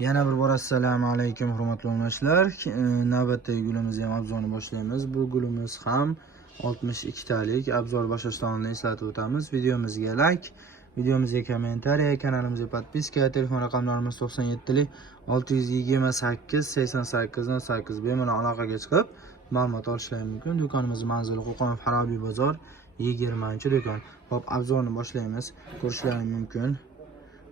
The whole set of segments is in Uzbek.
Yana bir bor assalomu alaykum hurmatli onalar. Navbatdagi gulimizni ham obzorni boshlaymiz. Bu gulimiz ham 62 talik. Obzor boshlashdan eslatib o'tamiz. Videomizga like, videomizga kommentariy, kanalimizga podpiska, telefon raqamlarimiz 97lik 628 88 08 bemalol aloqaga chiqib ma'lumot olishingiz mumkin. Do'konimiz manzili Qo'qon Farobiy bozor 20-do'kon. Hop, obzorni boshlaymiz. Ko'rishlaringiz mumkin.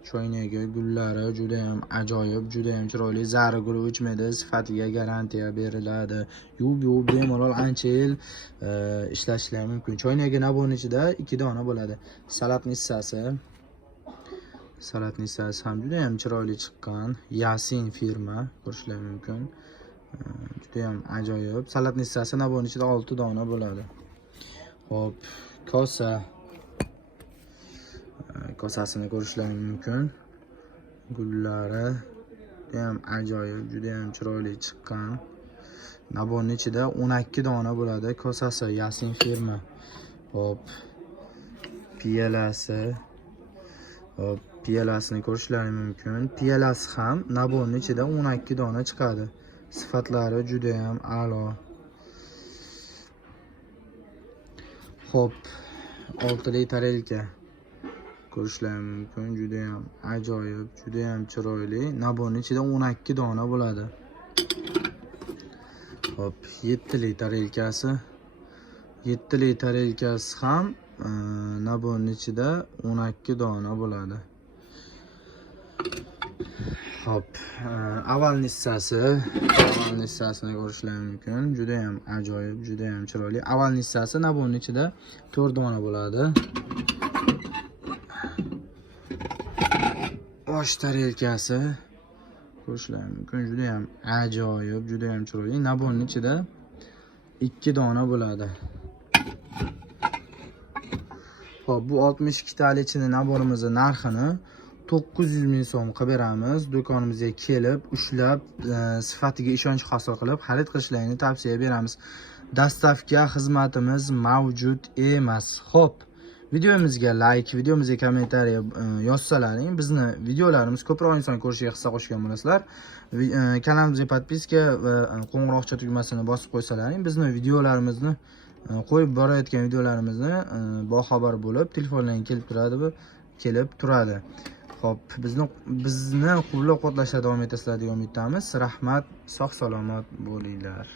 Choynagi gullari juda ham ajoyib, juda ham chiroyli. Zari gul o'chmaydi, sifatiga garantiya beriladi. Yuvib bemalol ancha yil ishlashingiz mumkin. Choynagi nabon ichida 2 dona bo'ladi. Salat nissasi ham juda ham chiroyli chiqqan. Yasin firma, ko'rishingiz mumkin. Juda ham ajoyib. Salat nissasi nabon ichida 6 dona bo'ladi. Hop, kosasini ko'rishlaringiz mumkin. Gullari juda ham ajoyib, juda ham chiroyli chiqqan. Nabonning ichida 12 dona bo'ladi. Kosasi Yasin firma. Hop, piyalasini ko'rishlaringiz mumkin. Piyalasi ham nabonning ichida 12 dona chiqadi. Sifatlari juda ham a'lo. Hop, 6 li tarelka. Ko'rishlaringiz mumkin, juda ham ajoyib, juda ham chiroyli. Nabonning ichida 12 dona bo'ladi. Hop, 7 li tarelkasi. 7 li tarelkasi ham nabonning ichida 12 dona bo'ladi. Hop, avval nissasini ko'rishlaringiz mumkin. Juda ham ajoyib, juda ham chiroyli. Avval nissasi nabonning ichida 4 dona bo'ladi. Bosh tarelkasi ko'rishlaringiz mumkin, juda ham ajoyib, juda ham chiroyli. Nabonning ichida 2 dona bo'ladi. Hop, bu 62 talichini naborimizning narxini 900 ming so'm qilib beramiz. Do'konimizga kelib, ushlab, sifatiga ishonch hosil qilib, xarid qilishlarini tavsiya beramiz. Dastavka xizmatimiz mavjud emas. Hop, videomizga like, videomizga kommentariy yozsalaring, bizni videolarimiz ko'proq inson ko'rishiga hissa qo'shgan bo'lasizlar. Kanalimizga podpiska va qo'ng'iroqcha tugmasini bosib qo'ysalaring, bizni videolarimizni qo'yib borayotgan videolarimizni boxabar bo'lib, telefonlarga kelib turadi. Hop, bizni qo'llab-quvvatlashda davom etasizlar degan umiddamiz. Rahmat, sog' salomat bo'linglar.